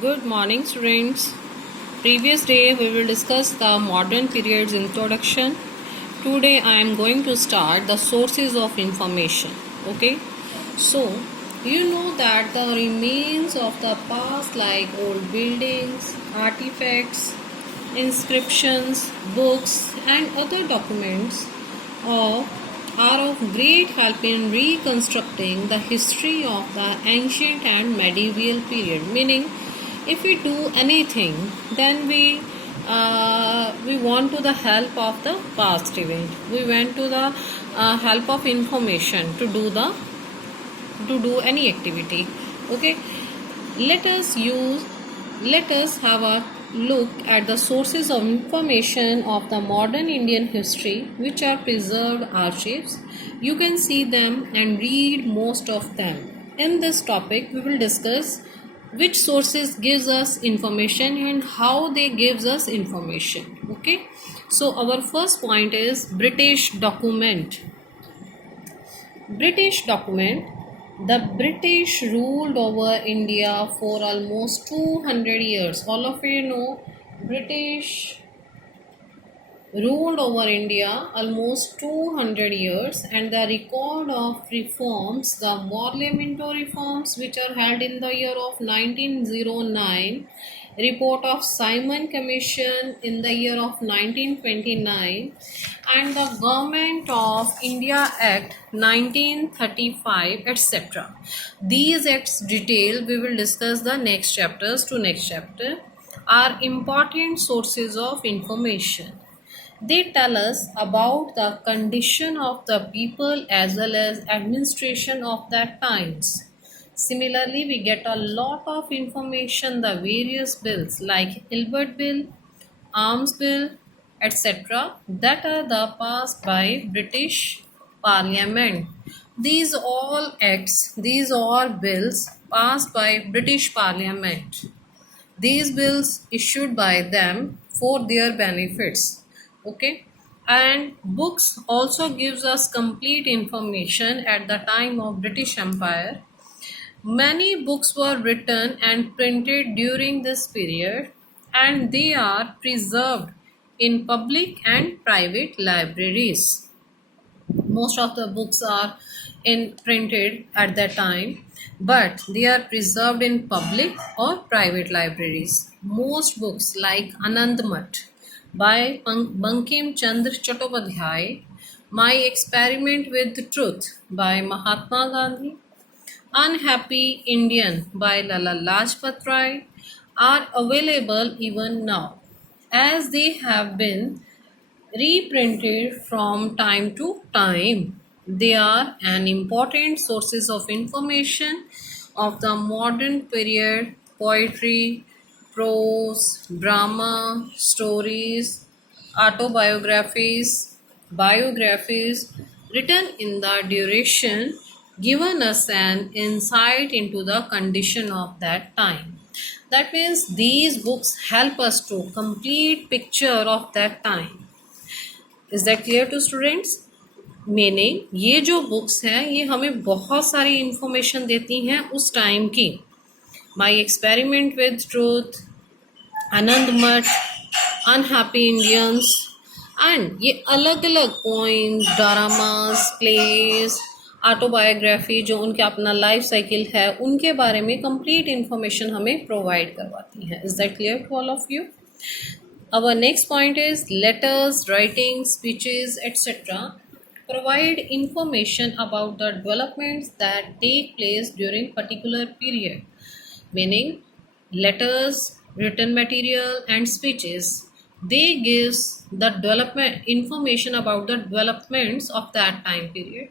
Good morning, students. Previous day we will discuss the modern period's introduction. Today I am going to start the sources of information. Okay, so you know that the remains of the past, like old buildings, artifacts, inscriptions, books, and other documents, of are of great help in reconstructing the history of the ancient and medieval period. Meaning, if we do anything, then we want to the help of the past event. We went to the help of information to do any activity. Okay, let us use let us have a look at the sources of information of the modern Indian history, which are preserved archives. You can see them and read most of them. In this topic we will discuss which sources gives us information and how they gives us information. Okay, so our first point is British document. The British ruled over India for almost 200 years. All of you know British ruled over India almost 200 years, and the record of reforms, the Morley Minto reforms, which are held in the year of 1909, report of Simon Commission in the year of 1929, and the Government of India Act 1935, etc. These acts detail we will discuss the next chapter are important sources of information. They tell us about the condition of the people as well as administration of that times. Similarly, we get a lot of information, the various bills like Hilbert Bill, Arms Bill, etc. that are the passed by British Parliament. These all bills passed by British Parliament. These bills issued by them for their benefits. Okay, and books also gives us complete information. At the time of British Empire, many books were written and printed during this period, and they are preserved in public and private libraries. Most of the books are in printed at that time, but they are preserved in public or private libraries. Most books like Anand Math by Bankim Chandra Chattopadhyay, My Experiment with Truth by Mahatma Gandhi, Unhappy Indian by Lala Lajpat Rai are available even now, as they have been reprinted from time to time. They are an important sources of information of the modern period: poetry, prose, drama, stories, autobiographies, biographies written in the duration given us an insight into the condition of that time. That means these books help us to complete picture of that time. Is that clear to students? Meaning ये जो books हैं ये हमें बहुत सारी information देती हैं उस टाइम की. माई एक्सपेरिमेंट विद ट्रूथ, आनंद मठ, अनहैप्पी इंडियंस, एंड ये अलग अलग पोइम्स, ड्रामास, प्लेस, ऑटोबायोग्राफी जो उनके अपना लाइफ साइकिल है उनके बारे में कंप्लीट इंफॉर्मेशन हमें प्रोवाइड करवाती है. Is that clear to all of you? Our next point is letters, writings, speeches, etc. provide information about the developments that take place during particular period. Meaning, letters, written material, and speeches, they gives the development information about the developments of that time period.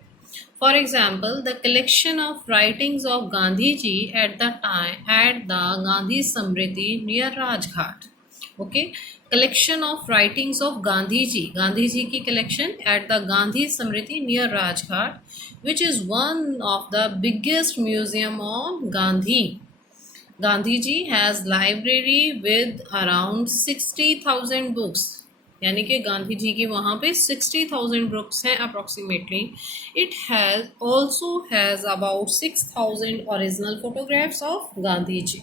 For example, the collection of writings of Gandhiji at the Gandhi Samriti near Rajghat. Okay, collection of writings of Gandhi ji ki collection at the Gandhi Samriti near Rajghat, which is one of the biggest museum on Gandhi. Gandhi ji has library with around 60,000 books. यानी कि गांधी जी की वहाँ पे 60,000 books हैं approximately. It has also has about 6,000 original photographs of Gandhi ji.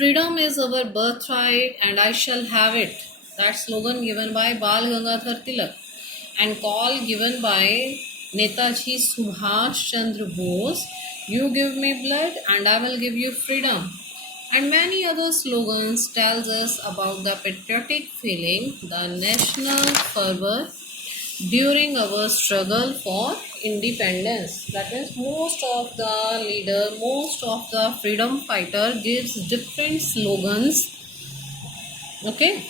Freedom is our birthright and I shall have it. That slogan given by Bal Gangadhar Tilak and call given by Netaji Subhash Chandra Bose. You give me blood and I will give you freedom. And many other slogans tells us about the patriotic feeling, the national fervor during our struggle for independence. That means most of the leader, most of the freedom fighter gives different slogans. Okay,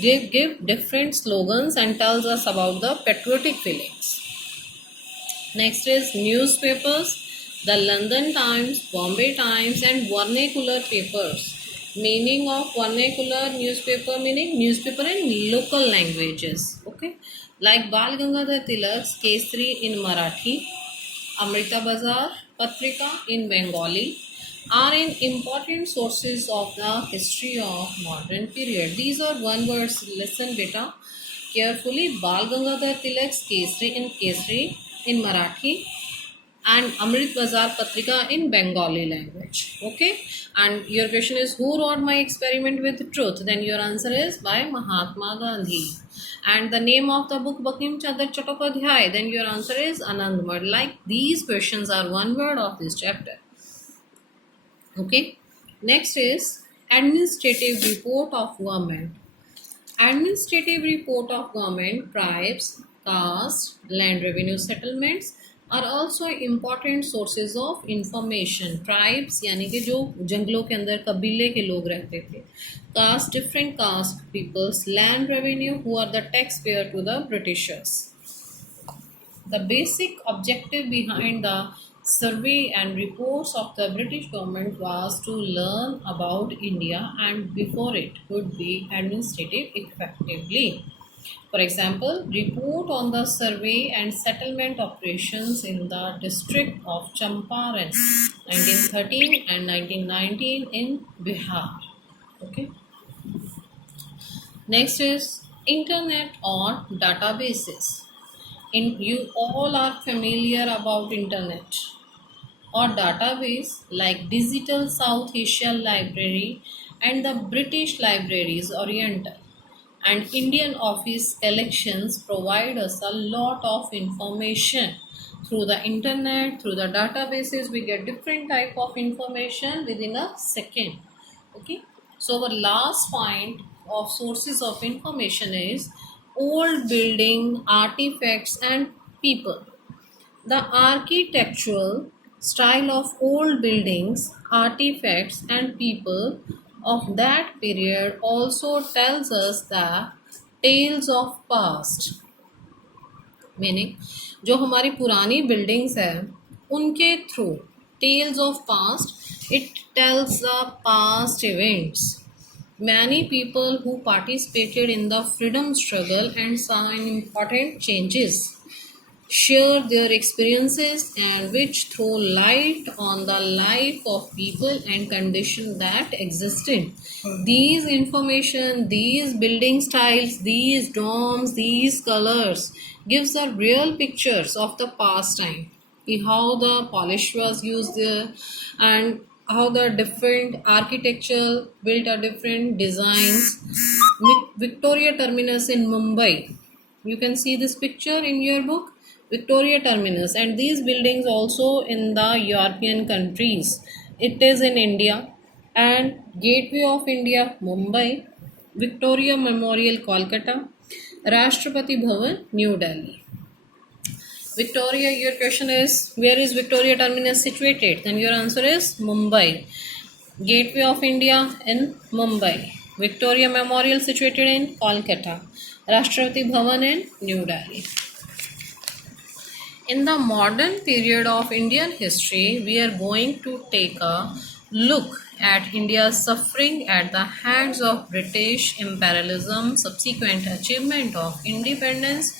they give different slogans and tells us about the patriotic feelings. Next is newspapers. The London Times, Bombay Times and vernacular papers. Meaning of vernacular newspaper, meaning newspaper in local languages. Okay, like Bal Gangadhar Tilak's Kesari in Marathi, Amrita Bazar Patrika in Bengali are in important sources of the history of modern period. These are one words. Listen beta carefully. Bal Gangadhar Tilak's Kesari in Marathi and Amrit Bazar Patrika in Bengali language. Okay, and your question is who wrote My Experiment with Truth? Then your answer is by Mahatma Gandhi. And the name of the book Bankim Chandra Chattopadhyay, then your answer is Anand Madh. Like these questions are one word of this chapter. Okay, next is administrative report of government. Administrative report of government, tribes, caste, land revenue settlements are also important sources of information. Tribes यानी कि जो जंगलों के अंदर कबीले के लोग रहते थे, caste different caste peoples, land revenue who are the taxpayer to the Britishers. The basic objective behind the survey and reports of the British government was to learn about India and before it could be administrative effectively. For example, report on the survey and settlement operations in the district of Champaran 1913 and 1919 in Bihar. Okay. Next is internet or databases. You all are familiar about internet or database like Digital South Asia Library and the British Libraries Oriental and Indian Office Collections provide us a lot of information through the internet, through the databases. We get different type of information within a second. Okay, so our last point of sources of information is old building, artifacts and people. The architectural style of old buildings, artifacts and people of that period also tells us the tales of past. Meaning जो हमारी पुरानी buildings है उनके through tales of past, it tells the past events. Many people who participated in the freedom struggle and saw important changes share their experiences and which throw light on the life of people and conditions that existed. These information, these building styles, these domes, these colors gives the real pictures of the past time. How the polish was used there and how the different architecture built a different designs. Victoria Terminus in Mumbai. You can see this picture in your book. Victoria Terminus and these buildings also in the European countries. It is in India and Gateway of India, Mumbai, Victoria Memorial, Kolkata, Rashtrapati Bhavan, New Delhi. Victoria, your question is where is Victoria Terminus situated? Then your answer is Mumbai. Gateway of India in Mumbai. Victoria Memorial situated in Kolkata. Rashtrapati Bhavan in New Delhi. In the modern period of Indian history, we are going to take a look at India's suffering at the hands of British imperialism, subsequent achievement of independence,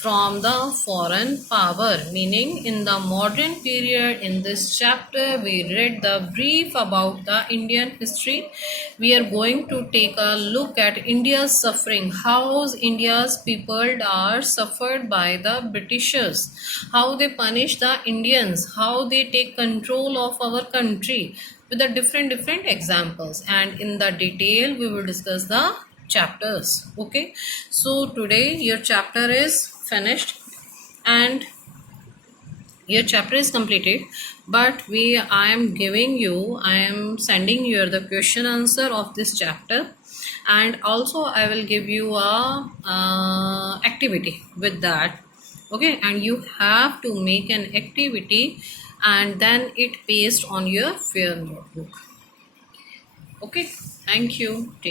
from the foreign power. Meaning, in the modern period, in this chapter we read the brief about the Indian history. We are going to take a look at India's suffering, how India's people are suffered by the Britishers, how they punish the Indians, how they take control of our country, with the different examples, and in the detail we will discuss the chapters. Okay, so today your chapter is finished and your chapter is completed, but I am sending you the question answer of this chapter, and also I will give you a activity with that. Okay, and you have to make an activity and then it paste on your fair notebook. Okay, thank you. Take